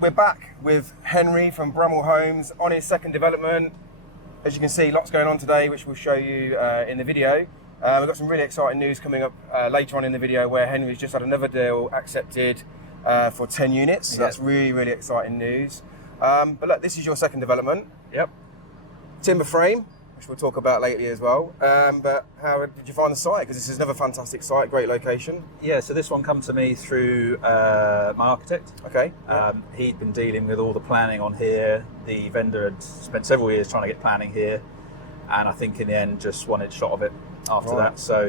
we're back with Henry from Bramwell Homes on his second development. As you can see, lots going on today, which we'll show you in the video. We've got some really exciting news coming up later on in the video where Henry's just had another deal accepted for 10 units. So that's really, really exciting news. But look, this is your second development. Yep. Timber frame, which we'll talk about later as well. But how did you find the site? Because this is another fantastic site, great location. Yeah, so this one come to me through my architect. Okay. He'd been dealing with all the planning on here. The vendor had spent several years trying to get planning here, and I think in the end just wanted shot of it after that. So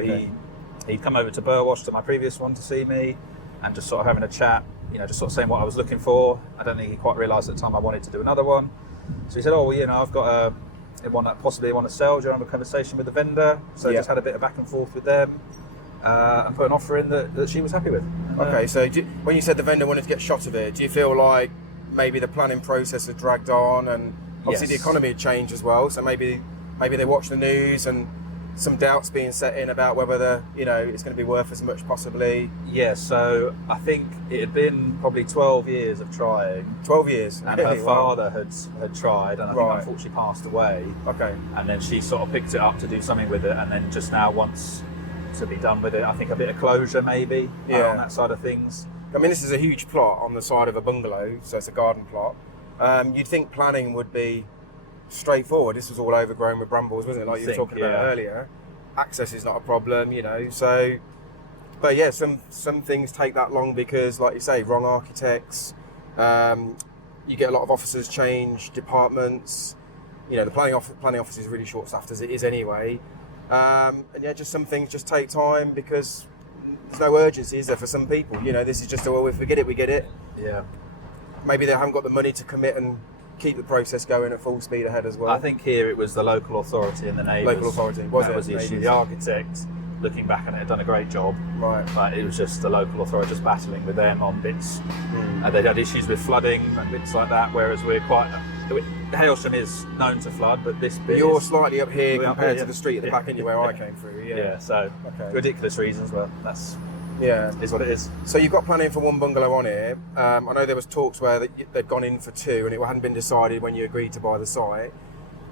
he'd come over to Burwash, to my previous one, to see me, and just sort of having a chat, you know, just sort of saying what I was looking for. I don't think he quite realised at the time I wanted to do another one. So he said, oh, well, you know, I've got one that possibly want to sell. Do you have a conversation with the vendor? So just had a bit of back and forth with them and put an offer in that she was happy with. And, okay, so when you said the vendor wanted to get shot of it, do you feel like maybe the planning process had dragged on, and obviously the economy had changed as well, so maybe they watched the news and some doubts being set in about whether it's going to be worth as much possibly? Yeah, so I think it had been probably 12 years of trying. 12 years? And her father had tried, and I think unfortunately passed away. Okay. And then she sort of picked it up to do something with it, and then just now wants to be done with it. I think a bit of closure maybe on that side of things. I mean, this is a huge plot on the side of a bungalow, so it's a garden plot. You'd think planning would be straightforward. This was all overgrown with brambles, wasn't it, like you were talking about earlier? Access is not a problem, so but yeah, some things take that long because, like you say, wrong architects, you get a lot of officers change departments, the planning office is really short staffed as it is anyway, and just some things just take time because there's no urgency, is there, for some people? This is just if we get it. Maybe they haven't got the money to commit and keep the process going at full speed ahead as well. I think here it was the local authority and the neighbours. Local authority, that was the issue. The architect, looking back on it, had done a great job. Right. But it was just the local authority just battling with them on bits. And they'd had issues with flooding and bits like that, whereas we're quite... Hailsham is known to flood, but this bit You're slightly up here compared to the street at the back end where I came through. So ridiculous reasons, but that's... is what it is. So you've got planning for one bungalow on here. I know there was talks where they'd gone in for two and it hadn't been decided when you agreed to buy the site.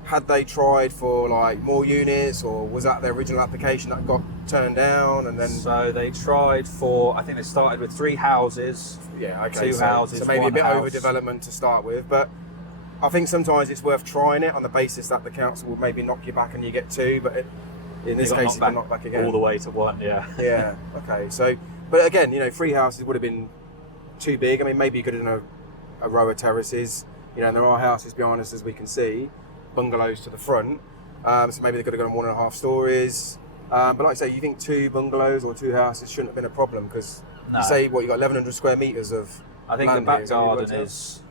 Had they tried for like more units, or was that their original application that got turned down? And then so they tried for, I think they started with 3 houses. Two houses. So maybe a bit house. overdevelopment to start with, but I think sometimes it's worth trying it on the basis that the council will maybe knock you back and you get 2, but in this case, you got knocked back again. All the way to 1, Okay. So, but again, 3 houses would have been too big. I mean, maybe you could have done a row of terraces. And there are houses behind us, as we can see, bungalows to the front. So maybe they could have gone 1.5 stories. But like I say, you think 2 bungalows or 2 houses shouldn't have been a problem because you say you got 1,100 square metres of. I think land the back here, garden is.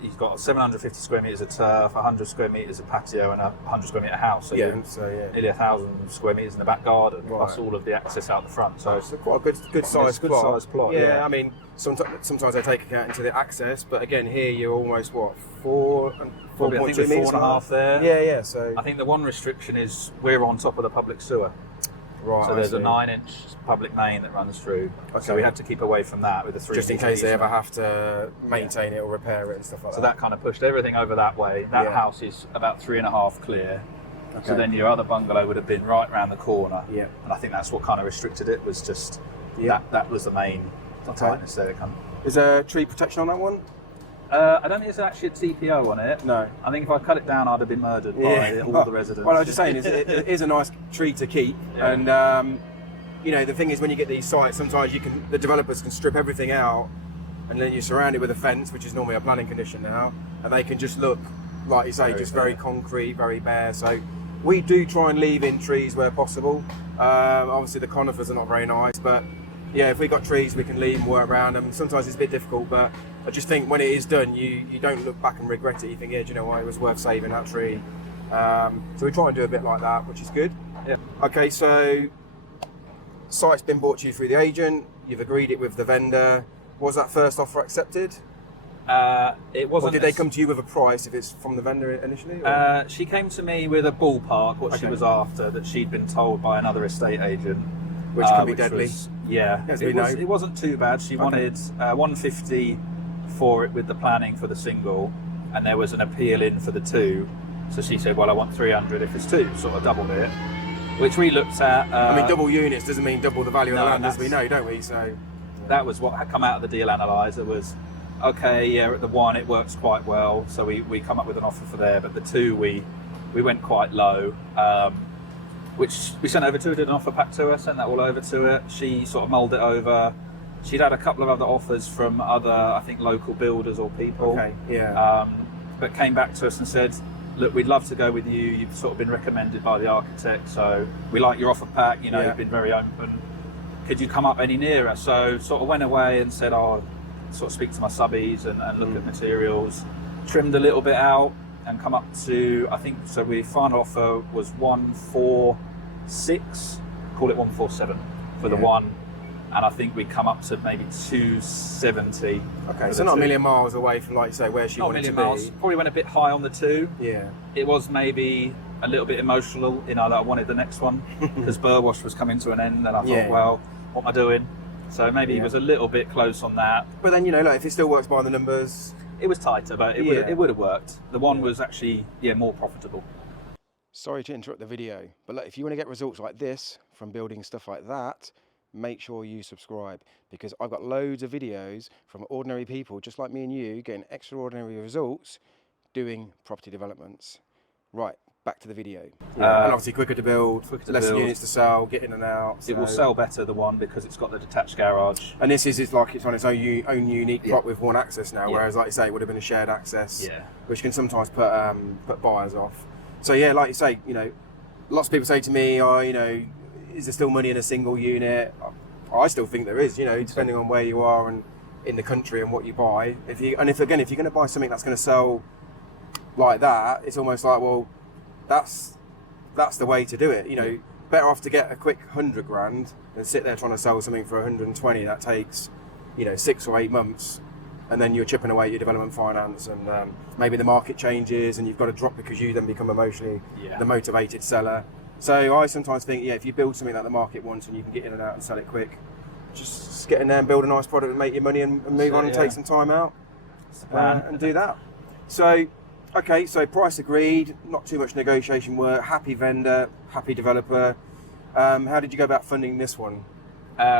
He's got 750 square metres of turf, 100 square metres of patio, and a 100 square metre house. So nearly 1,000 square metres in the back garden, plus all of the access out the front. So it's quite a good sized plot. Good sized plot. I mean, sometimes they take account into the access, but again, here you're almost 4.2 metres. 4.5 there. Yeah. So I think the one restriction is we're on top of the public sewer. Right. So there's a 9-inch public main that runs through. Okay. So we had to keep away from that with the 3. Just in case they ever have to maintain it or repair it and stuff like that. So that kind of pushed everything over that way. That house is about 3.5 clear. Okay. So then your other bungalow would have been right round the corner. Yeah. And I think that's what kind of restricted it, was just that was the main tightness there. Is there tree protection on that one? I don't think there's actually a TPO on it. No. I think if I cut it down, I'd have been murdered by all the residents. Well, I was just saying, it is a nice tree to keep. Yeah. And, the thing is, when you get these sites, sometimes the developers can strip everything out and then you surround it with a fence, which is normally a planning condition now, and they can just look, like you say, very concrete, very bare. So we do try and leave in trees where possible. Obviously, the conifers are not very nice, but if we got trees, we can leave and work around them. Sometimes it's a bit difficult, but I just think when it is done, you don't look back and regret it. You think, do you know what, it was worth saving that tree. So we try and do a bit like that, which is good. Yeah. Okay, so site's been bought to you through the agent. You've agreed it with the vendor. Was that first offer accepted? It wasn't. Or did they come to you with a price if it's from the vendor initially? She came to me with a ballpark, what she was after, that she'd been told by another estate agent. Which can be deadly. It wasn't too bad. She wanted 150 for it with the planning for the single, and there was an appeal in for the 2. So she said, well, I want 300 if it's 2, sort of doubled it, which we looked at. I mean, double units doesn't mean double the value of the land, as we know, don't we? So that was what had come out of the deal analyzer was, okay, yeah, at the 1 it works quite well, so we come up with an offer for there, but the 2 we went quite low, which we sent over to her, did an offer pack to her, sent that all over to her. She sort of mulled it over. She'd had a couple of other offers from other, I think, local builders or people. Okay, yeah. But came back to us and said, look, we'd love to go with you. You've sort of been recommended by the architect, so we like your offer pack. You know, you've been very open. Could you come up any nearer? So sort of went away and said, I'll sort of speak to my subbies and look at materials. Trimmed a little bit out and come up to, I think, so we final offer was 146, call it 147 for the 1. And I think we come up to maybe 270. Okay, so not 2. A million miles away from, like you say, where she wanted to be. Miles. Probably went a bit high on the 2. Yeah. It was maybe a little bit emotional, that I wanted the next one because Burwash was coming to an end, and I thought, well, what am I doing? So maybe it was a little bit close on that. But then, like, if it still works by the numbers, it was tighter, but it would have worked. The 1 was actually more profitable. Sorry to interrupt the video, but look, if you want to get results like this from building stuff like that, make sure you subscribe, because I've got loads of videos from ordinary people just like me and you getting extraordinary results doing property developments. Right, back to the video. And obviously quicker to build, less units to sell, get in and out. So. It will sell better, the 1, because it's got the detached garage. And this is like it's on its own unique plot with 1 access now, whereas like you say, it would have been a shared access, which can sometimes put buyers off. So yeah, like you say, lots of people say to me, is there still money in a single unit? I still think there is, depending on where you are and in the country and what you buy. If you're going to buy something that's going to sell like that, it's almost like, well, that's the way to do it. Better off to get a quick 100 grand than sit there trying to sell something for 120 that takes, 6 or 8 months, and then you're chipping away at your development finance, and maybe the market changes and you've got to drop because you then become emotionally the motivated seller. So I sometimes think, if you build something that the market wants and you can get in and out and sell it quick, just get in there and build a nice product and make your money and move on and take some time out and do that. So, okay, so price agreed, not too much negotiation work, happy vendor, happy developer. How did you go about funding this one?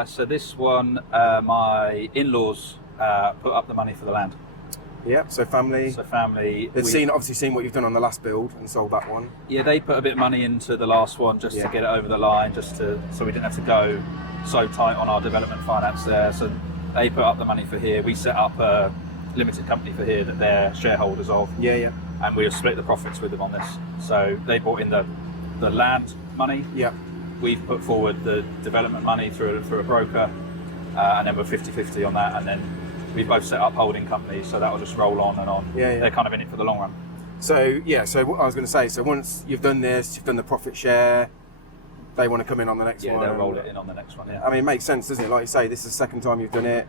So this one, my in-laws put up the money for the land. Yeah, so family. They've obviously seen what you've done on the last build and sold that one. Yeah, they put a bit of money into the last one just to get it over the line, so we didn't have to go so tight on our development finance there. So they put up the money for here. We set up a limited company for here that they're shareholders of. Yeah. And we'll split the profits with them on this. So they brought in the land money. Yeah. We've put forward the development money through a broker, and then we're 50-50 on that, and then we've both set up holding companies, so that'll just roll on and on. Yeah. They're kind of in it for the long run. So what I was going to say, so once you've done this, you've done the profit share, they want to come in on the next one. Yeah, they'll roll it in on the next one, I mean, it makes sense, doesn't it? Like you say, this is the second time you've done it.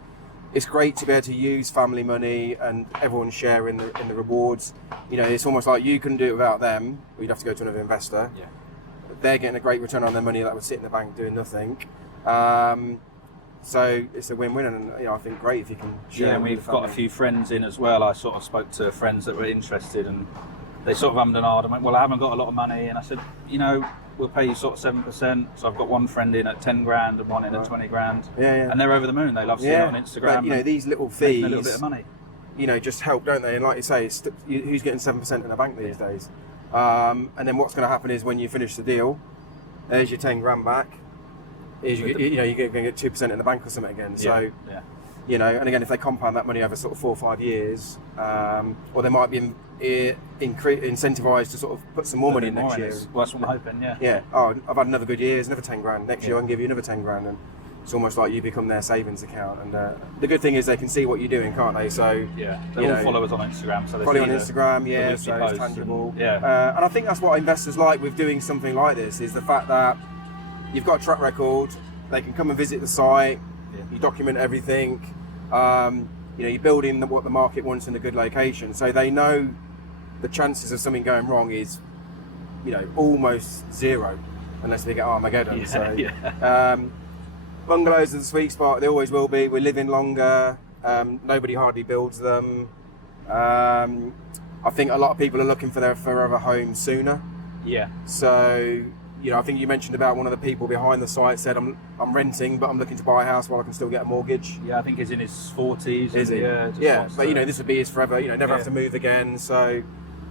It's great to be able to use family money and everyone share in the rewards. It's almost like you couldn't do it without them. You'd have to go to another investor. Yeah. They're getting a great return on their money that would sit in the bank doing nothing. So it's a win-win, and I think great if you can share. Yeah, and we've got a few friends in as well. I sort of spoke to friends that were interested, and they sort of ummed and ahed and went, well, I haven't got a lot of money, and I said, we'll pay you sort of 7%. So I've got one friend in at 10 grand and one in at 20 grand. Yeah. And they're over the moon. They love seeing it on Instagram. But, these little fees, a little bit of money, just help, don't they? And like you say, who's getting 7% in a bank these days? And then what's going to happen is when you finish the deal, there's your 10 grand back. You're going to get 2% in the bank or something again. So, and again, if they compound that money over sort of 4 or 5 years, or they might be incentivized to sort of put some more money in next year. Well, that's what I'm hoping, Yeah. Oh, I've had another good year, another 10 grand. Next year I can give you another 10 grand. And it's almost like you become their savings account. And the good thing is they can see what you're doing, can't they? So they all follow us on Instagram. So follow on Instagram, so it's tangible. And I think that's what investors like with doing something like this, is the fact that you've got a track record. They can come and visit the site. You document everything. You're building what the market wants in a good location, so they know the chances of something going wrong is, almost zero, unless they get Armageddon. Bungalows are the sweet spot. They always will be. We're living longer. Nobody hardly builds them. I think a lot of people are looking for their forever home sooner. Yeah. So, I think you mentioned about one of the people behind the site said, I'm renting, but I'm looking to buy a house while I can still get a mortgage. Yeah, I think he's in his 40s. Is he? Yeah, but this would be his forever, never have to move again. So,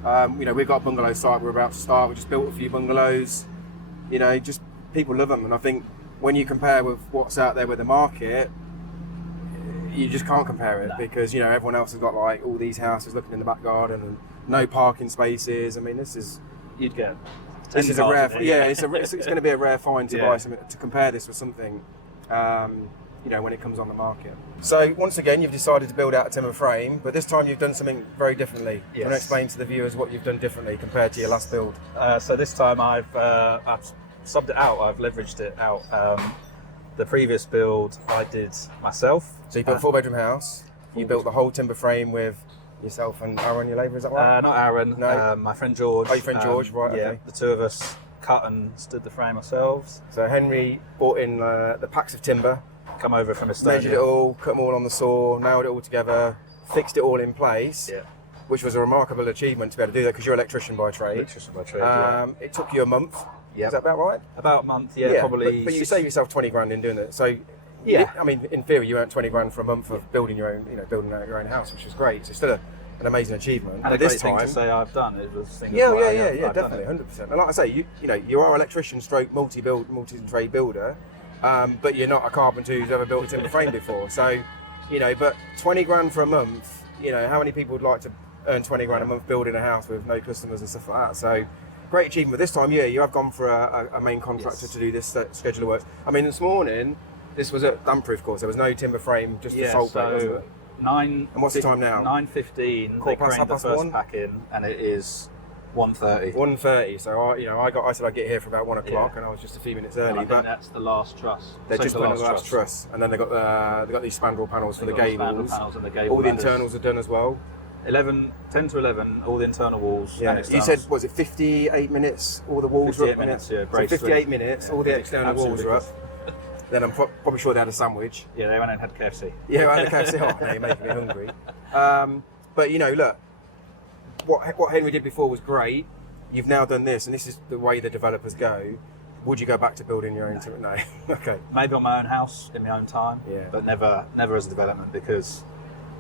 we've got a bungalow site we're about to start. We just built a few bungalows. Just people love them. And I think when you compare with what's out there with the market, you just can't compare it because, everyone else has got like all these houses looking in the back garden and no parking spaces. I mean, you'd get... This is a rare, it's going to be a rare find to buy something, to compare this with something, when it comes on the market. So once again, you've decided to build out a timber frame, but this time you've done something very differently. Yes. Want to explain to the viewers what you've done differently compared to your last build? So this time I've subbed it out. I've leveraged it out. The previous build I did myself. So you built a 4-bedroom house. You built the whole timber frame with yourself and Aaron, your labourer, is that right? Not Aaron, no. My friend George. Oh, your friend George, right, yeah, okay. The two of us cut and stood the frame ourselves. So Henry bought in the packs of timber. Come over from Estonia. Measured it all, cut them all on the saw, nailed it all together, fixed it all in place, which was a remarkable achievement to be able to do that because you're an electrician by trade. It took you a month. Yep. Is that about right? About a month, probably. But you save yourself 20 grand in doing it. So, I mean, in theory, you earned 20 grand for a month of building your own, building out your own house, which is great. So it's still an amazing achievement. And this time, thing to say I've done it was definitely, 100%. And like I say, you are an electrician, stroke multi-trade builder, but you're not a carpenter who's ever built a timber frame before. So, but 20 grand for a month. How many people would like to earn 20 grand a month building a house with no customers and stuff like that? So. Great achievement. This time, you have gone for a main contractor to do this schedule of works. I mean, this morning, this was a damp-proof course. There was no timber frame, just a salt plate, wasn't it? And what's the time now? 9:15. They craned the first pack in, and it is 1:30. 1:30. So I said I'd get here for about 1 o'clock, and I was just a few minutes early. I think that's the last truss. They're just putting the last truss, and then they got these spandrel panels for the gables. All the internals are done as well. 10 to 11, all the internal walls. Yeah, you said, was it 58 minutes, all the walls were up? 58 minutes, yeah. So 58 minutes, all the external walls are up. Then I'm probably sure they had a sandwich. Yeah, they went and had KFC. Yeah, they had KFC. Oh, you're making me hungry. But, look, what Henry did before was great. You've now done this, and this is the way the developers go. Would you go back to building your own? No. Okay. Maybe on my own house in my own time, but never as a development because...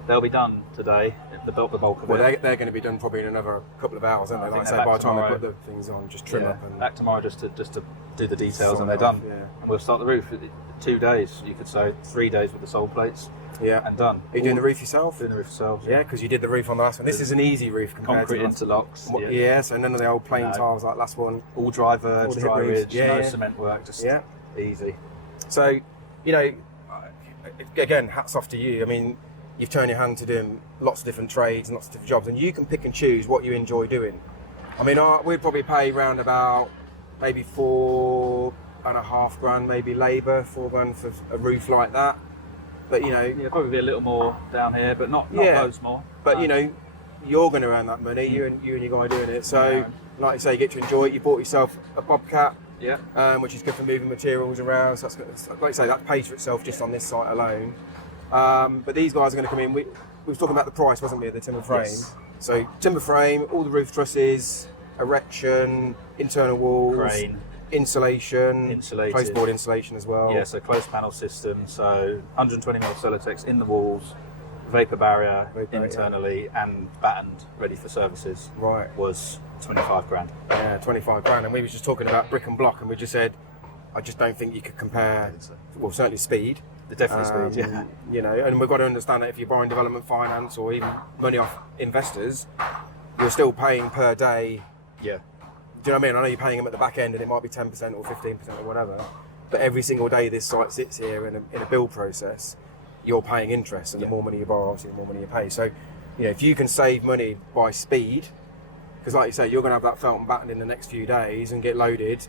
They'll be done today, the bulk of it. Well, they're going to be done probably in another couple of hours, aren't they? Like I say, by the time they put the things on, just trim up. And back tomorrow just to do the details and they're done. Yeah. And we'll start the roof. 2 days, you could say, 3 days with the sole plates. Yeah. And done. Are you doing the roof yourself? Doing the roof yourself. Yeah, because you did the roof on the last one. This is an easy roof compared to concrete interlocks. Yes, and none of the old plain tiles like last one. All dry verge, dry ridge, no cement work, just easy. So, again, hats off to you. I mean, you've turned your hand to doing lots of different trades and lots of different jobs, and you can pick and choose what you enjoy doing. I mean, we'd probably pay round about maybe 4.5 grand, maybe labour, 4 grand for a roof like that. But probably be a little more down here, but not loads more. But you're going to earn that money. You and your guy doing it. So, like you say, you get to enjoy it. You bought yourself a Bobcat, which is good for moving materials around. So that's like you say, that pays for itself just on this site alone. But these guys are going to come in. We were talking about the price, wasn't we, of the timber frame? Yes. So timber frame, all the roof trusses, erection, internal walls, crane, insulation, placeboard insulation as well. Yeah, so closed panel system. So 120mm Celotex in the walls, vapor barrier internally, and battened, ready for services. Right. Was 25 grand. Yeah, 25 grand. And we were just talking about brick and block, and we just said, I just don't think you could compare. Well, certainly speed. Definitely speed, and we've got to understand that if you're buying development finance or even money off investors, you're still paying per day. Yeah. Do you know what I mean? I know you're paying them at the back end and it might be 10% or 15% or whatever, but every single day this site sits here in a build process, you're paying interest, and the more money you borrow, obviously the more money you pay. So, if you can save money by speed, because like you say, you're going to have that felt and battened in the next few days and get loaded,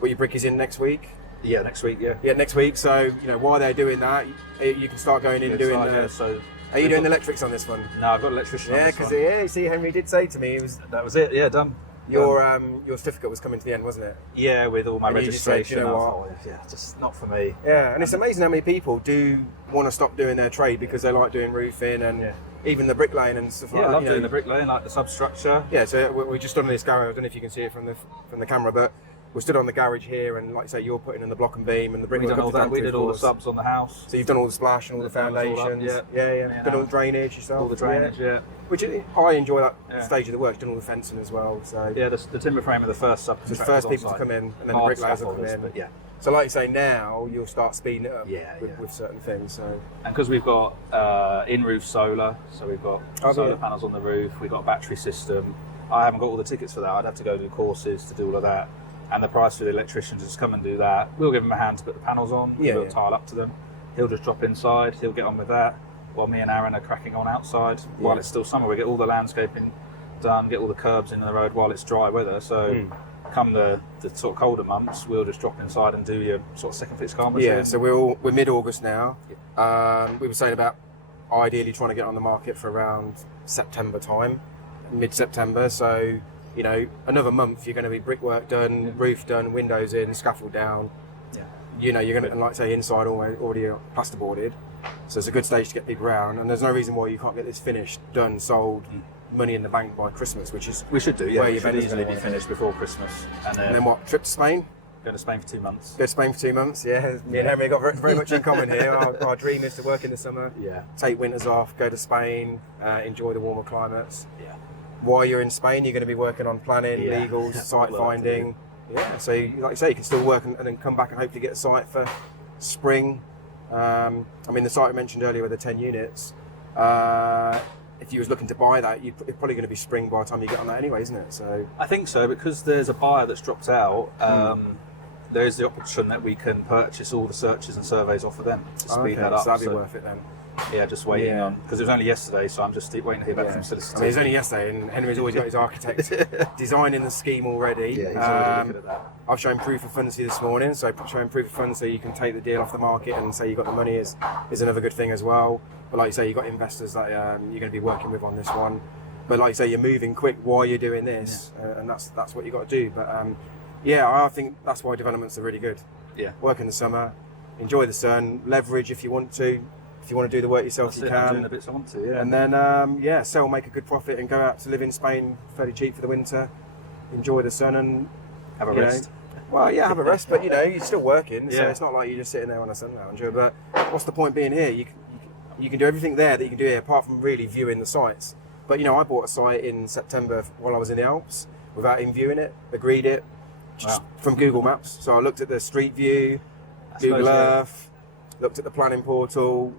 but your brick is in next week. Yeah, next week, Yeah, next week. So, while they're doing that, you can start going in and doing Are you doing the electrics on this one? No, I've got electrician on this one. Yeah, because you see, Henry did say to me, that was it, done. Your certificate was coming to the end, wasn't it? Yeah, with all my And you just said, registration. "You know I what? thought, yeah, just not for me. Yeah, and it's amazing how many people do want to stop doing their trade because they like doing roofing and even the bricklaying and stuff like Yeah, that. I love you doing know. the bricklaying, like the substructure. Yeah, so we just stood on this garage. I don't know if you can see it from the camera, but we stood on the garage here, and like I say, you're putting in the block and beam and the We brickwork. did all up to that. We damp-proof did all the floors. subs on the house. So you've done all the splash and all the Done all that, foundations. yeah. Yeah. Done all the drainage yourself. All the drainage, yeah. Which I enjoy that Yeah. stage of the work. Done all the fencing as well. So Yeah, the timber frame of the first subcontractors. just the first people on to site. come in, and then the Hard bricklayers will come scaffolders, in. but yeah. So like you say, now you'll start speeding it up Yeah, with certain things. So And because we've got in-roof solar, so we've got solar panels on the roof, we've got a battery system. I haven't got all the tickets for that. I'd have to go do courses to do all of that. And the price for the electrician to just come and do that. We'll give him a hand to put the panels on. We'll tile up to them. He'll just drop inside. He'll get on with that. While me and Aaron are cracking on outside. While it's still summer, we get all the landscaping done, get all the curbs in the road while it's dry weather. So come the sort of colder months, we'll just drop inside and do your sort of second fix carpentry. yeah, so we're mid-August now. We were saying about ideally trying to get on the market for around September time, mid-September. So you know, another month you're going to be brickwork done, roof done, windows in, scaffold down. Yeah. You know, you're going to, and like say, inside already plasterboarded. So it's a good stage to get people around, and there's no reason why you can't get this finished, done, sold, money in the bank by Christmas, which is We should do, yeah. where We your should vendors easily gonna be want it. finished before Christmas. And And then then what? Trip to Spain? go to Spain for 2 months. Go to Spain for 2 months. Yeah, me and Henry got very much in common here. Our dream is to work in the summer, Yeah. take winters off, go to Spain, enjoy the warmer climates. Yeah. While you're in Spain, you're going to be working on planning, Yeah. legals, site Lot to finding. Yeah, so like you say, you can still work and then come back and hopefully get a site for spring. I mean, the site I mentioned earlier with the 10 units, if you was looking to buy that, it's probably going to be spring by the time you get on that anyway, isn't it? So I think so, because there's a buyer that's dropped out. There is the option that we can purchase all the searches and surveys off of them to speed that up. so that'd be worth it then. Yeah, just waiting Yeah. on, because it was only yesterday, so I'm just waiting to hear back from I solicitors. mean, it was only yesterday, and Henry's always got his architect designing the scheme already. Yeah, he's already looking at that. I've shown proof of funds to you this morning, so showing proof of funds so you can take the deal off the market and say you got the money is another good thing as well. But like you say, you've got investors that you're going to be working with on this one. But like you say, you're moving quick while you're doing this, and that's what you've got to do. But yeah, I think that's why developments are really good. Yeah. Work in the summer, enjoy the sun, leverage if you want to. If you want to do the work yourself, That's you it, I'm can. doing the bits I want to, yeah. And then, sell, make a good profit, and go out to live in Spain fairly cheap for the winter. Enjoy the sun and have a you rest. know, well, yeah, have a rest, but you know, you're still working, so Yeah. it's not like you're just sitting there on a sun lounger. But what's the point being here? You can do everything there that you can do here, apart from really viewing the sites. But you know, I bought a site in September while I was in the Alps without even viewing it. Agreed it just from Google Maps. So I looked at the Street View, Google Earth, looked at the planning portal.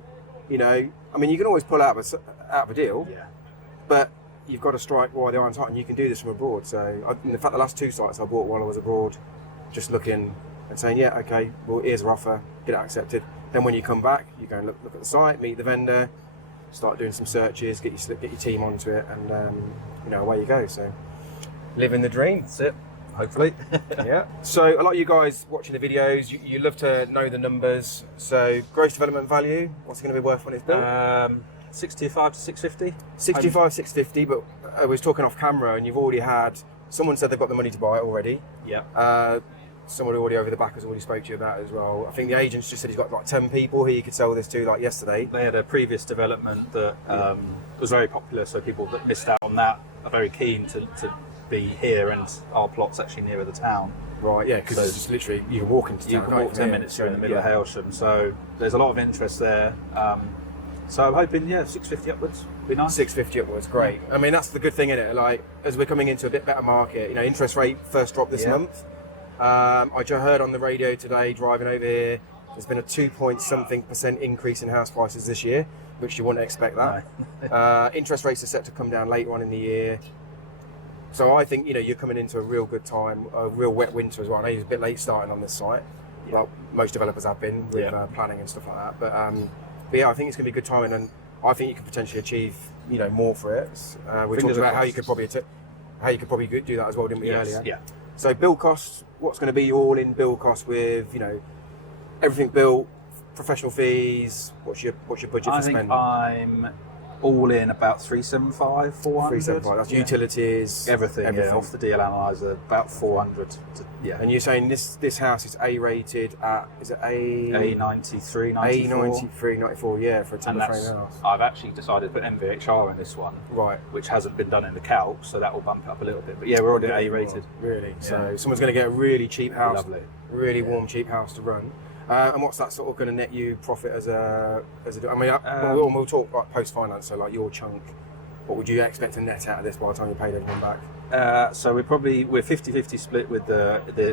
You know, I mean, you can always pull out of a deal, Yeah. but you've got to strike while the iron's hot, and you can do this from abroad. So, in fact, the last 2 sites I bought while I was abroad, just looking and saying, yeah, okay, well, here's an offer, get it accepted. Then when you come back, you go and look at the site, meet the vendor, start doing some searches, get your team onto it, and you know, away you go. So, living the dream. That's it, hopefully. Yeah. So a lot of you guys watching the videos, you love to know the numbers. So gross development value, what's it going to be worth when it's built? 65 to 650. 65, 650. But I was talking off camera, and you've already had someone said they've got the money to buy it already. Yeah. Someone already over the back has already spoke to you about it as well. I think the agent's just said he's got like 10 people who you could sell this to, like yesterday. They had a previous development that was very popular, so people that missed out on that are very keen to be here, and our plot's actually nearer the town. Right, yeah, because it's just literally, you can walk into town. You can walk 10 minutes, you're in the middle of Hailsham, so there's a lot of interest there. So I'm hoping, 650 upwards would be nice. 650 upwards, great. I mean, that's the good thing in it. Like, as we're coming into a bit better market, you know, interest rate first dropped this month. I just heard on the radio today, driving over here, there's been a 2-point-something% increase in house prices this year, which you wouldn't expect that. No. Interest rates are set to come down later on in the year. So I think, you know, you're coming into a real good time, a real wet winter as well. I know it's a bit late starting on this site, like most developers have been with planning and stuff like that. But yeah, I think it's going to be a good time, and I think you could potentially achieve, you know, more for it. We talked about how you could probably do that as well, didn't we, earlier? Yeah. So build costs, what's going to be your all-in build cost with, you know, everything built, professional fees? What's your budget for spending? I think I'm all in about 375, 400. 375. That's utilities, everything. Yeah, off the DL analyzer, about 400. And you're saying this house is A rated at, is it A93, 94? A93, 94. Yeah, for a timber frame house. I've actually decided to put MVHR in this one, right? Which hasn't been done in the calc, so that will bump it up a little bit. But yeah, we're already A rated. Really? So someone's going to get a really cheap house, lovely, really warm, cheap house to run. And what's that sort of going to net you profit as a? I mean, we'll talk like post finance. So like your chunk, what would you expect to net out of this by the time you paid everyone back? So we're 50-50 split with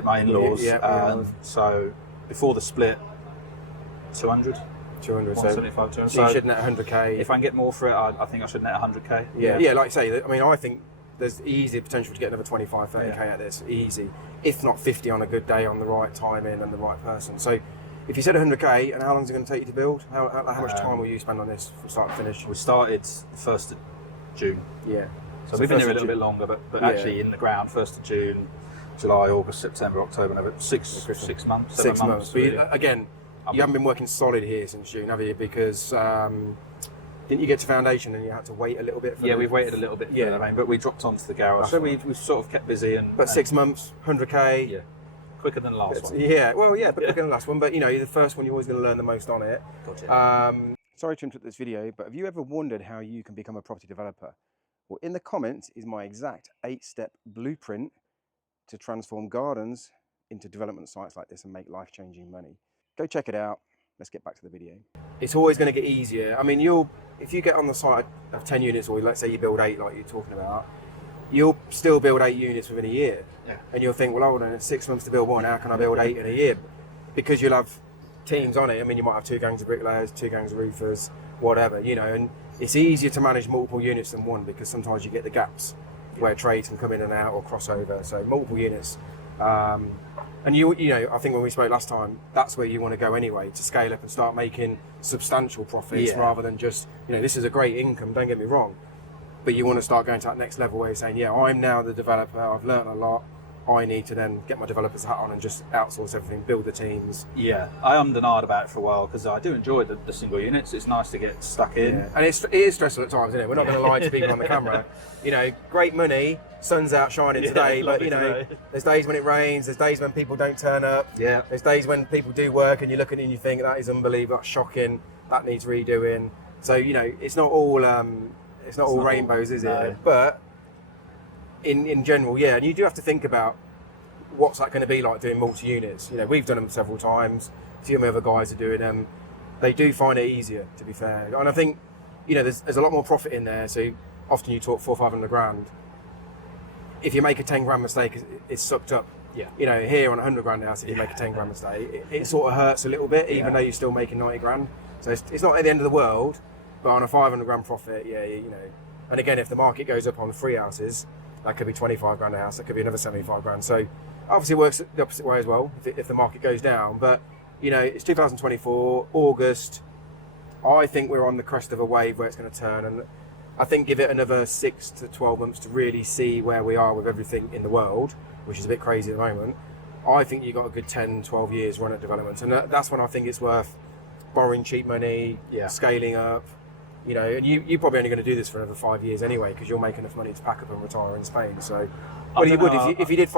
my in-laws. So before the split, 200. 200. 175, 200. So you should net 100k. If I can get more for it, I think I should net 100k. Yeah. Like I say, I mean, I think there's easy potential to get another 25, 30k out of this, easy. If not 50 on a good day, on the right timing and the right person. So if you said 100k, and how long is it going to take you to build? How much time will you spend on this from start to finish? We started 1st of June. Yeah. So we've been here a little bit longer, but actually in the ground, 1st of June, July, August, September, October, November, 6 months, 7 months. But again, you haven't been working solid here since June, have you? Because didn't you get to foundation and you had to wait a little bit? We've waited a little bit. But we dropped onto the garage, so we've sort of kept busy. But 6 months, 100k. Yeah. Quicker than the last one. But quicker than the last one. But you're the first one, you're always going to learn the most on it. Gotcha. Sorry to interrupt this video, but have you ever wondered how you can become a property developer? Well, in the comments is my exact 8-step blueprint to transform gardens into development sites like this and make life-changing money. Go check it out. Let's get back to the video. It's always going to get easier. I mean, if you get on the site of 10 units, or let's say you build 8 like you're talking about, you'll still build 8 units within a year. Yeah. And you'll think, well, hold on, it's 6 months to build one. How can I build 8 in a year? Because you'll have teams on it. I mean, you might have 2 gangs of bricklayers, 2 gangs of roofers, whatever, and it's easier to manage multiple units than one, because sometimes you get the gaps where trades can come in and out or cross over. So multiple units. And I think when we spoke last time, that's where you want to go anyway, to scale up and start making substantial profits rather than just, this is a great income, don't get me wrong. But you want to start going to that next level where you're saying, I'm now the developer, I've learned a lot, I need to then get my developer's hat on and just outsource everything, build the teams. Yeah, I denied about it for a while because I do enjoy the single units. It's nice to get stuck in. Yeah. And it is stressful at times, isn't it? We're not going to lie to people on the camera. Great money, sun's out shining today, but there's days when it rains, there's days when people don't turn up. Yeah. There's days when people do work and you look at it and you think, that is unbelievable, that's shocking, that needs redoing. So, it's not all rainbows, is it? But in general, and you do have to think about what's that going to be like doing multi-units. We've done them several times, a few of my other guys are doing them. They do find it easier, to be fair. And I think, there's a lot more profit in there. So often you talk 400-500 grand. If you make a 10 grand mistake, it's sucked up. Yeah. Here on a 100 grand house, if you make a 10 grand mistake, it sort of hurts a little bit, even though you're still making 90 grand. So it's not at the end of the world, but on a 500 grand profit, And again, if the market goes up on 3 houses, that could be 25 grand a house, that could be another 75 grand. So obviously it works the opposite way as well, if the market goes down. But, it's 2024, August. I think we're on the crest of a wave where it's going to turn. And I think give it another 6 to 12 months to really see where we are with everything in the world, which is a bit crazy at the moment. I think you've got a good 10, 12 years run at development. And that's when I think it's worth borrowing cheap money, scaling up. And you're probably only going to do this for another 5 years anyway, because you'll make enough money to pack up and retire in Spain. So, you would if you did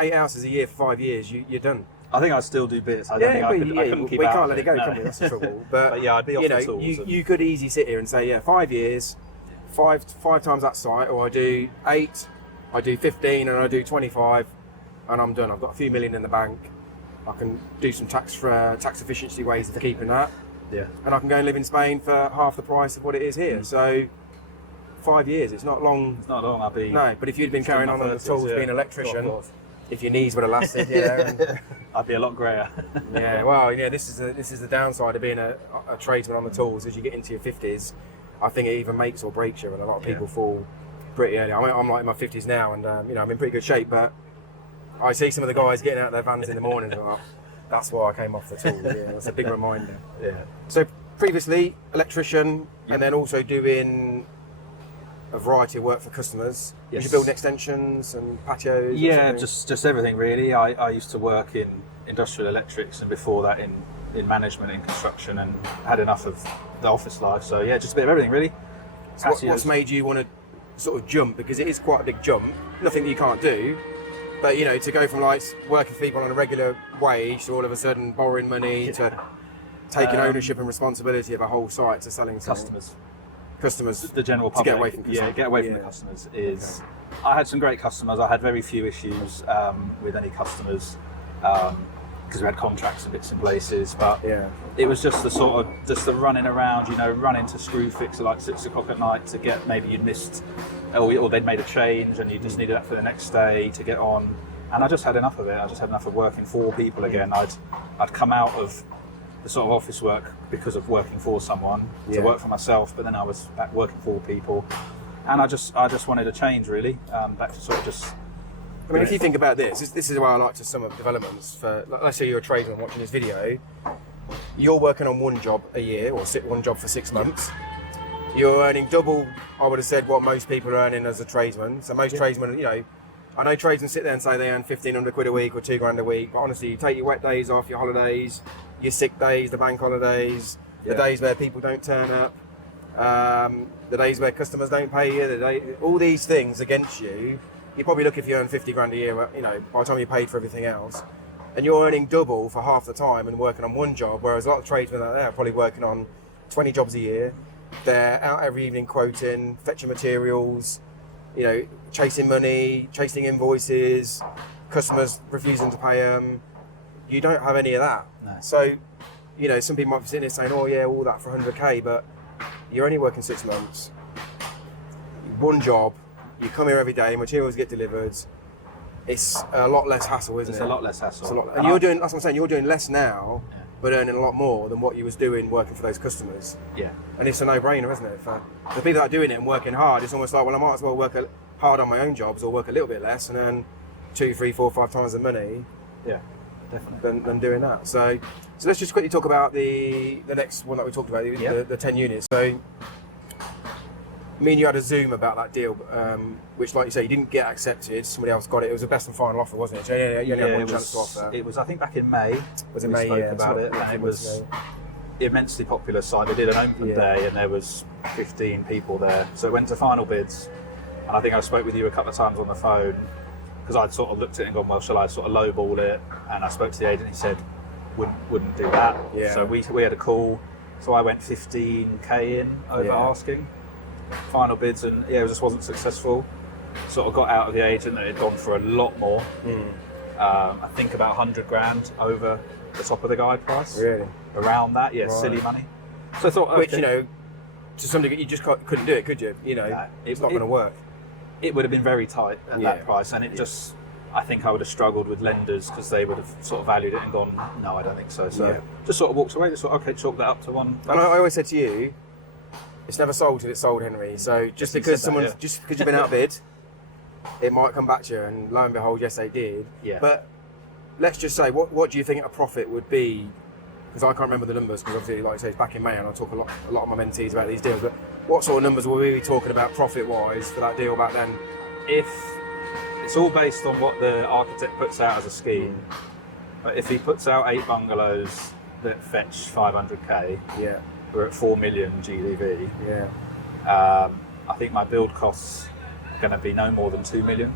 8 houses a year for 5 years, you're done. I think I'd still do bits. I couldn't keep we out can't of let it go, can we? That's the trouble. But I'd be off the tools. You could easily sit here and say, 5 years, five times that site, or I do 8, I do 15, and I do 25, and I'm done. I've got a few million in the bank. I can do some tax efficiency ways of keeping that. Yeah. And I can go and live in Spain for half the price of what it is here. So 5 years, it's not long. It's not long, I'll be... No, but if you'd been carrying on the tools, being an electrician, if your knees would have lasted, I'd be a lot greyer. This is the downside of being a tradesman on the tools. As you get into your 50s, I think it either makes or breaks you, and a lot of people fall pretty early. I'm like in my 50s now, and I'm in pretty good shape, but I see some of the guys getting out of their vans in the morning, and that's why I came off the tools. It's a big reminder. So previously, electrician, and then also doing a variety of work for customers. Yes. You building extensions and patios? Yeah, just everything really. I used to work in industrial electrics, and before that in management in construction, and had enough of the office life. So just a bit of everything really. So what's made you want to sort of jump? Because it is quite a big jump. Nothing that you can't do, but you know, to go from like working for people on a regular wage to all of a sudden borrowing money to taking ownership and responsibility of a whole site to selling something. Customers, the general public. To get away from customers. Yeah, get away from the customers is. Okay. I had some great customers. I had very few issues with any customers because we had contracts and bits and places. But it was just the running around, you know, running to screw fix at like 6 o'clock at night to get, maybe you missed, or they'd made a change and you just needed that for the next day to get on. And I just had enough of it. I just had enough of working for people again. I'd come out of the sort of office work because of working for someone to work for myself, but then I was back working for people, and I just wanted a change really, back to sort of just. I mean, if you think about this is why I like to sum up developments for. Let's say you're a tradesman watching this video. You're working on one job a year, or one job for 6 months. You're earning double, I would have said, what most people are earning as a tradesman. So most tradesmen, you know, I know tradesmen sit there and say they earn 1,500 quid a week or £2,000 a week, but honestly, you take your wet days off, your holidays, your sick days, the bank holidays, the days where people don't turn up, the days where customers don't pay you, all these things against you. You're probably looking if you earn 50 grand a year, you know, by the time you paid for everything else, and you're earning double for half the time and working on one job, whereas a lot of tradesmen out there are probably working on 20 jobs a year. They're out every evening quoting, fetching materials, you know, chasing money, chasing invoices, customers refusing to pay them. You don't have any of that. No. So, you know, some people might be sitting there saying, oh yeah, all that for 100k, but you're only working 6 months. One job, you come here every day, materials get delivered. It's a lot less hassle, isn't it? It's a lot less hassle. And you're doing, that's what I'm saying, you're doing less now, but earning a lot more than what you was doing working for those customers. Yeah. And it's a no-brainer, isn't it? For the people that are doing it and working hard, it's almost like, well, I might as well work hard on my own jobs or work a little bit less and earn 2, 3, 4, 5 times the money. Yeah, definitely. Than doing that. So let's just quickly talk about the next one that we talked about, the 10 units. So me and you had a Zoom about that deal, which, like you say, you didn't get accepted. Somebody else got it. It was a best and final offer, wasn't it? So you only had one chance to offer. It was, I think, back in May. Was it May? Spoke about it, and it was immensely popular site. They did an open day, and there was 15 people there. So it went to final bids, and I think I spoke with you a couple of times on the phone because I'd sort of looked at it and gone, well, shall I sort of lowball it? And I spoke to the agent. He said, wouldn't do that. Yeah. So we had a call. So I went 15k in over asking. Final bids, and it just wasn't successful. Sort of got out of the agent that had gone for a lot more. I think about 100 grand over the top of the guide price. Really? Around that, silly money. So I thought, which, you know, to some degree, you just couldn't do it, could you? You know, it's not going to work. It would have been very tight at that price, and it just, I think I would have struggled with lenders because they would have sort of valued it and gone, no, I don't think so. So just sort of walked away. Just thought, okay, chalk that up to one. And I always said to you, it's never sold till it's sold, Henry. So just because you've been outbid, it might come back to you, and lo and behold, yes, they did. Yeah. But let's just say, what do you think a profit would be? Because I can't remember the numbers, because obviously, like I say, it's back in May, and I talk a lot of my mentees about these deals. But what sort of numbers were we talking about profit-wise for that deal back then? If it's all based on what the architect puts out as a scheme, but if he puts out 8 bungalows that fetch 500k, we're at 4 million GDV. I think my build costs are going to be no more than 2 million.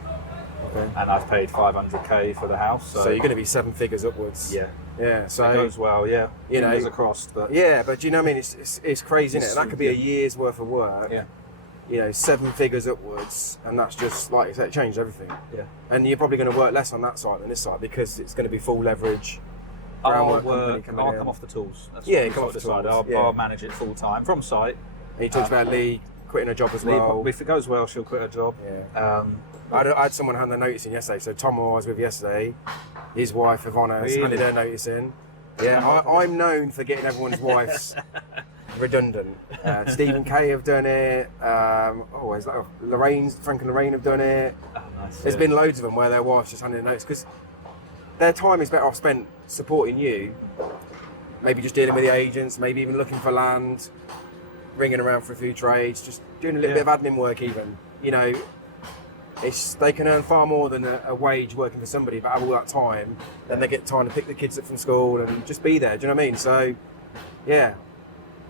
Okay. And I've paid 500k for the house. So you're going to be 7 figures upwards. Yeah. So it goes well. Yeah. You know, fingers across. But but do you know what I mean? It's crazy, isn't it? That could be a year's worth of work. Yeah. You know, 7 figures upwards, and that's just, like you said, it changed everything. Yeah. And you're probably going to work less on that side than this side because it's going to be full leverage. I'll come off the tools. That's come off the tools. I'll manage it full time from site. And you talked about Lee quitting a job as well. If it goes well, she'll quit her job. Yeah. I had someone hand their notice in yesterday. So Tom, who I was with yesterday, his wife Ivana handed their notice in. Yeah, I'm known for getting everyone's wife's redundant. Stephen Kay have done it. Frank and Lorraine have done it. Oh, nice. There's been loads of them where their wives just handed their notice because their time is better off spent supporting you. Maybe just dealing with the agents, maybe even looking for land, ringing around for a few trades, just doing a little bit of admin work even. You know, they can earn far more than a wage working for somebody, but have all that time, then they get time to pick the kids up from school and just be there. Do you know what I mean? So, yeah,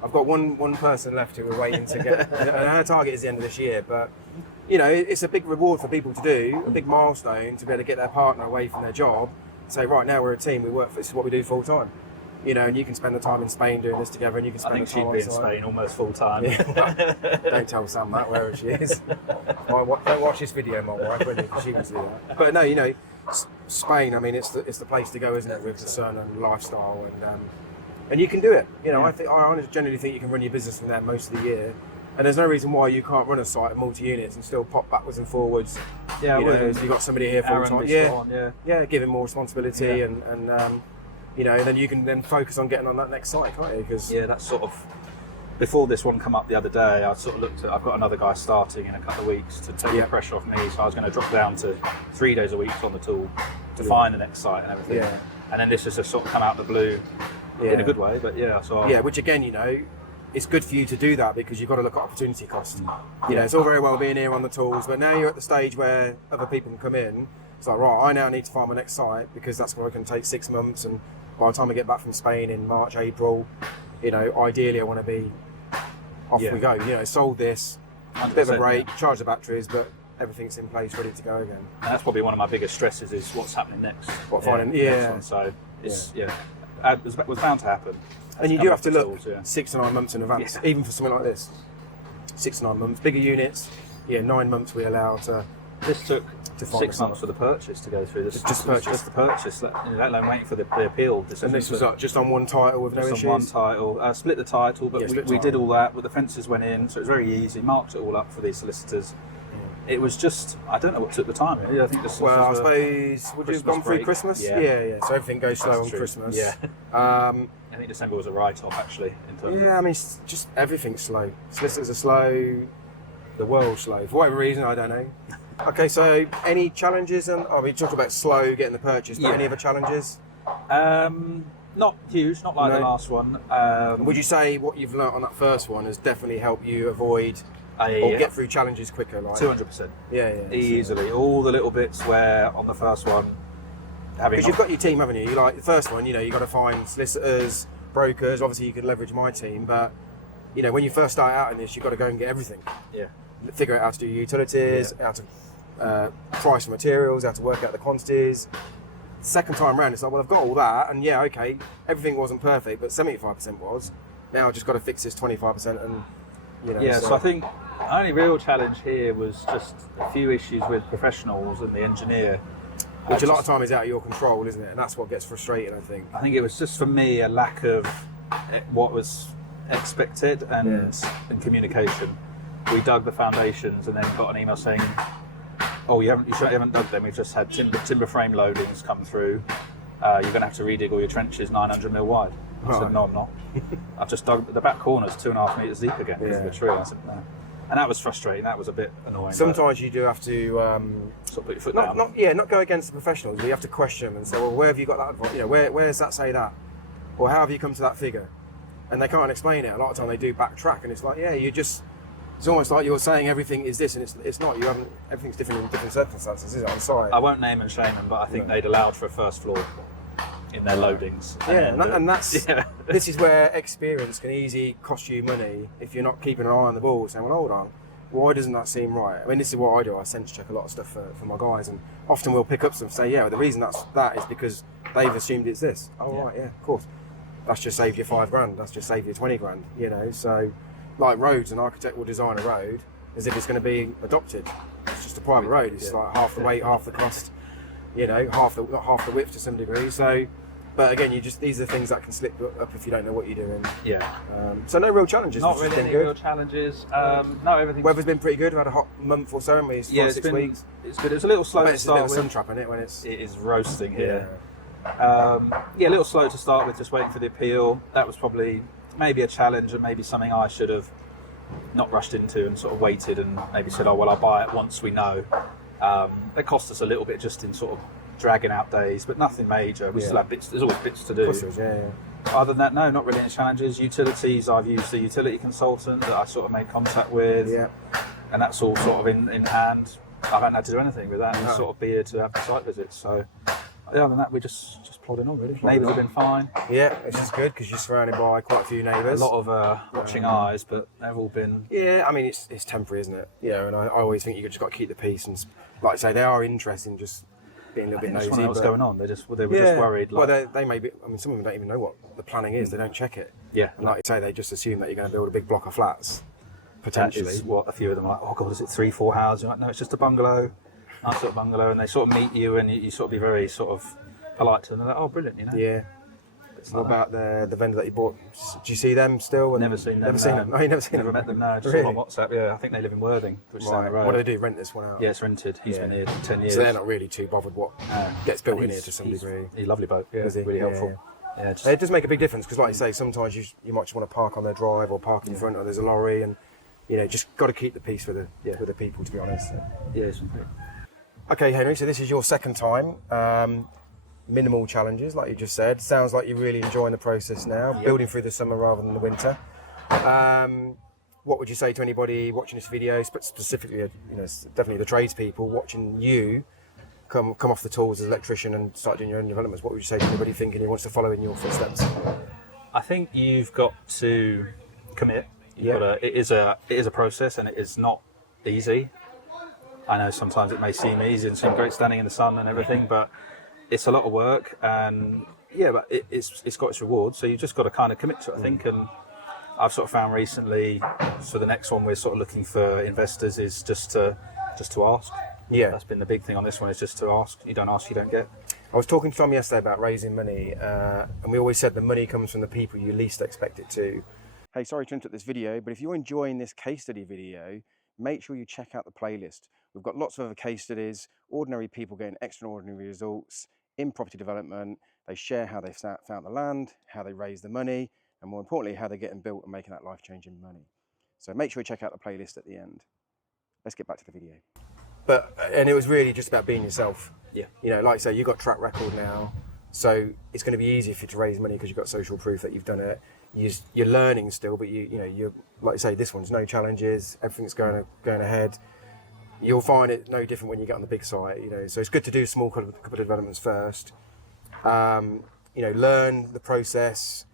I've got one person left who we're waiting to get. And her target is the end of this year, but you know, it's a big reward for people to do, a big milestone to be able to get their partner away from their job. Say, right now we're a team. We work. This is what we do full time. You know, and you can spend the time in Spain doing this together, and you can spend. I think the time she'd be in Spain almost full time. Yeah. Don't tell Sam that, wherever she is. Don't watch this video, my wife, will you? 'Cause she can see that. But no, you know, Spain. I mean, it's the place to go, isn't it, with the sun and lifestyle, and you can do it. You know, I generally think you can run your business from there most of the year, and there's no reason why you can't run a site of multi-units and still pop backwards and forwards. Yeah, you know, so you've got somebody here full time. Yeah, give him more responsibility and you know, then you can then focus on getting on that next site, can't you? Because that's sort of, before this one come up the other day, I sort of looked at, I've got another guy starting in a couple of weeks to take the pressure off me, so I was going to drop down to 3 days a week on the tool to find the next site and everything. Yeah. And then this has just sort of come out of the blue in a good way, but which again, you know, it's good for you to do that because you've got to look at opportunity cost. You know, it's all very well being here on the tools, but now you're at the stage where other people can come in. It's like, right, I now need to find my next site because that's where I can take 6 months, and by the time I get back from Spain in March, April, you know, ideally I want to be off we go. You know, sold this, a bit of a break, charge the batteries, but everything's in place, ready to go again. And that's probably one of my biggest stresses is what's happening next. Finding, next one. So it's it was bound to happen. And you do have to look 6 to 9 months in advance, even for something like this. 6 to 9 months, bigger units. 9 months we allow to. This took 6 months for the purchase to go through. Just the purchase, let alone waiting for the appeal decision. And this was just on one title with no issues? On one title. Split the title, but we did all that, but the fences went in, so it was very easy, marked it all up for these solicitors. It was just, I don't know what took the time. I think this I suppose, would you have gone through Christmas? Yeah. So everything goes slow on Christmas. Yeah. I think December was a write-off, actually. I mean, just everything's slow. Solicitors are slow, the world's slow. For whatever reason, I don't know. Okay, so any challenges? We talked about slow getting the purchase, but any other challenges? Not huge, not like the last one. Would you say what you've learnt on that first one has definitely helped you avoid or get through challenges quicker? Like 200%. Yeah. Easily. All the little bits where on the first one, because you've got your team, haven't you? Like the first one, you know, you've got to find solicitors, brokers. Obviously, you could leverage my team, but you know, when you first start out in this, you've got to go and get everything. Yeah. Figure out how to do utilities, how to price for materials, how to work out the quantities. Second time round, it's like, well, I've got all that, and everything wasn't perfect, but 75% was. Now I've just got to fix this 25%, and you know. Yeah, so I think the only real challenge here was just a few issues with professionals and the engineer. Which a lot of time is out of your control, isn't it? And that's what gets frustrating, I think. I think it was just for me a lack of what was expected and communication. We dug the foundations and then got an email saying, "Oh, you haven't dug them. We've just had timber frame loadings come through. You're going to have to redig all your trenches 900 mil wide." I said, "No, I'm not. I've just dug the back corners 2.5 metres deep again because of the tree." I said, "No." And that was frustrating. That was a bit annoying. Sometimes you do have to sort of put your foot down. Not go against the professionals. You have to question them and say, "Well, where have you got that advice? You know, where does that say that? Or how have you come to that figure?" And they can't explain it. A lot of time they do backtrack, and it's like, it's almost like you're saying everything is this, and it's not. Everything's different in different circumstances, is it, on site? I won't name and shame them, but I think they'd allowed for a first floor in their loadings. And that's this is where experience can easily cost you money if you're not keeping an eye on the ball, saying, well, hold on, why doesn't that seem right? I mean, this is what I do. I sense check a lot of stuff for my guys, and often we'll pick up stuff and say, the reason that is because they've assumed it's this. Right, of course. That's just saved you $5,000. That's just saved you 20 grand. You know, so like roads, an architect will design a road as if it's going to be adopted. It's just a private road. It's like half the weight, half the cost. You know, half the width to some degree. So, but again, these are things that can slip up if you don't know what you're doing. Yeah. So no real challenges. Not really any real challenges. No, everything. Weather's been pretty good. We've had a hot month or so, haven't we? It's 6 weeks. It's good. It's a little slow to start with. It's a bit of a sun trap in it when it's. It is roasting here. A little slow to start with, just waiting for the appeal. That was probably maybe a challenge and maybe something I should have not rushed into and sort of waited and maybe said, I'll buy it once we know. It cost us a little bit just in sort of dragging out days, but nothing major. We still have bits. There's always bits to do. Other than that, no, not really any challenges. Utilities, I've used the utility consultant that I sort of made contact with, and that's all sort of in hand. I haven't had to do anything with that. It's sort of be here to have the site visits. So other than that, we're just plodding on, really. Neighbours have been fine. Yeah, which is good because you're surrounded by quite a few neighbours. A lot of watching eyes, but they've all been... Yeah, I mean, it's temporary, isn't it? You know, and I always think you just got to keep the peace. And like I say, they are interested in just being a little bit nosy. They just want to know what's going on. They were just worried. Like, well, they may be... I mean, some of them don't even know what the planning is. They don't check it. Yeah. And like you say, they just assume that you're going to build a big block of flats, potentially. That is what a few of them are like, oh, God, is it 3-4 houses? You're like, no, it's just a bungalow. Nice little bungalow. And they sort of meet you and you sort of be very sort of polite to them. They're like, oh, brilliant, you know? Yeah. What about the vendor that you bought? Do you see them still? Never seen them. Never seen them? Oh, you never seen them? Never met them, no. Just really? on WhatsApp, yeah. I think they live in Worthing, which is down the road. What do they do, rent this one out? Yeah, it's rented. He's been here 10 years. So they're not really too bothered what gets built in here to some degree. He's a lovely bloke, yeah. Really helpful. Yeah, it does make a big difference because, like you say, sometimes you might just want to park on their drive or park in front or there's a lorry and, you know, just got to keep the peace with the people, to be honest. So. Yeah, it's great. Okay, Henry, so this is your second time. Minimal challenges, like you just said. Sounds like you're really enjoying the process now, building through the summer rather than the winter. What would you say to anybody watching this video, specifically, you know, definitely the tradespeople watching you come off the tools as an electrician and start doing your own developments? What would you say to anybody thinking he wants to follow in your footsteps? I think you've got to commit. It is a process and it is not easy. I know sometimes it may seem easy and seem great standing in the sun and everything, but it's a lot of work, and but it's got its rewards. So you just got to kind of commit to it, I think. And I've sort of found recently, so the next one we're sort of looking for investors is just to ask. Yeah, that's been the big thing on this one, is just to ask. You don't ask, you don't get. I was talking to Tom yesterday about raising money, and we always said the money comes from the people you least expect it to. Hey, sorry to interrupt this video, but if you're enjoying this case study video, make sure you check out the playlist. We've got lots of other case studies, ordinary people getting extraordinary results in property development. They share how they found the land, how they raise the money, and more importantly, how they're getting built and making that life-changing money. So make sure you check out the playlist at the end. Let's get back to the video. And it was really just about being yourself. Yeah. You know, like I say, you've got track record now, so it's going to be easier for you to raise money because you've got social proof that you've done it. You're learning still, but you're like you say, this one's no challenges, everything's going ahead. You'll find it no different when you get on the big site, you know. So it's good to do small couple of developments first. You know, learn the process,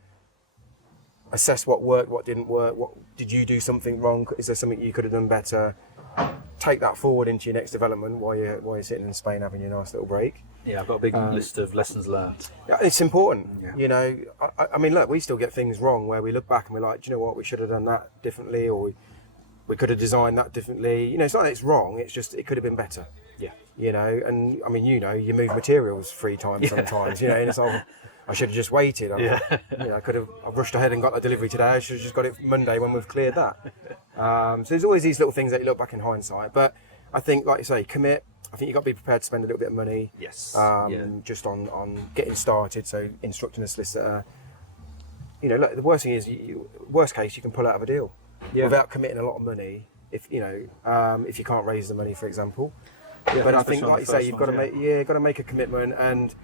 assess what worked, what didn't work. What did you do something wrong? Is there something you could have done better? Take that forward into your next development while you're sitting in Spain having your nice little break. Yeah, I've got a big list of lessons learned. Yeah, it's important. Yeah. You know, I mean, look, we still get things wrong where we look back and we're like, do you know what, we should have done that differently, or we could have designed that differently. You know, it's not that it's wrong, it's just it could have been better. Yeah. You know, and I mean, you know, you move materials 3 times sometimes, you know, and it's all, I should have just waited. You know, I've rushed ahead and got the delivery today. I should have just got it Monday when we've cleared that. So there's always these little things that you look back in hindsight. But I think, like you say, commit. I think you've got to be prepared to spend a little bit of money. Yes. Just on getting started. So instructing a solicitor. You know, look, the worst thing is, worst case, you can pull out of a deal without committing a lot of money. If you know, if you can't raise the money, for example. Yeah, but I think, like you say, you've got to make a commitment. And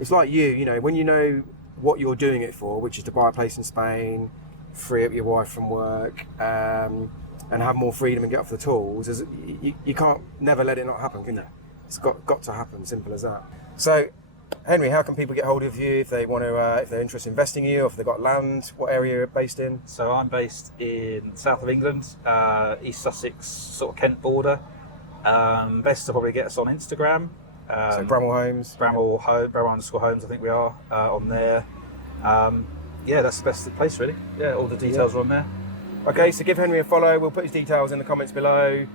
it's like you know, when you know what you're doing it for, which is to buy a place in Spain, free up your wife from work, and have more freedom and get off the tools. You can't never let it not happen, can you? It's got to happen. Simple as that. So, Henry, how can people get hold of you if they want to, if they're interested in investing in you, or if they've got land? What area you're based in? So I'm based in the south of England, East Sussex, sort of Kent border. Best to probably get us on Instagram. So Bramwell Homes. Bramwell _Homes, I think we are on there. That's the best place, really. Yeah, all the details are on there. Okay, so give Henry a follow. We'll put his details in the comments below.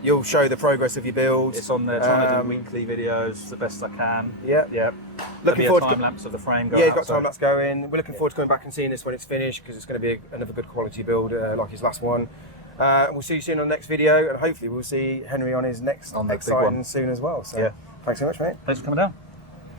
You'll show the progress of your build. It's on there. Trying to do weekly videos the best I can. Yeah. Looking forward to time lapse of the frame going. Yeah, you've got time lapse going. We're looking forward to going back and seeing this when it's finished, because it's going to be another good quality build like his last one. We'll see you soon on the next video, and hopefully we'll see Henry on his next exciting soon as well. So thanks so much, mate. Thanks for coming down.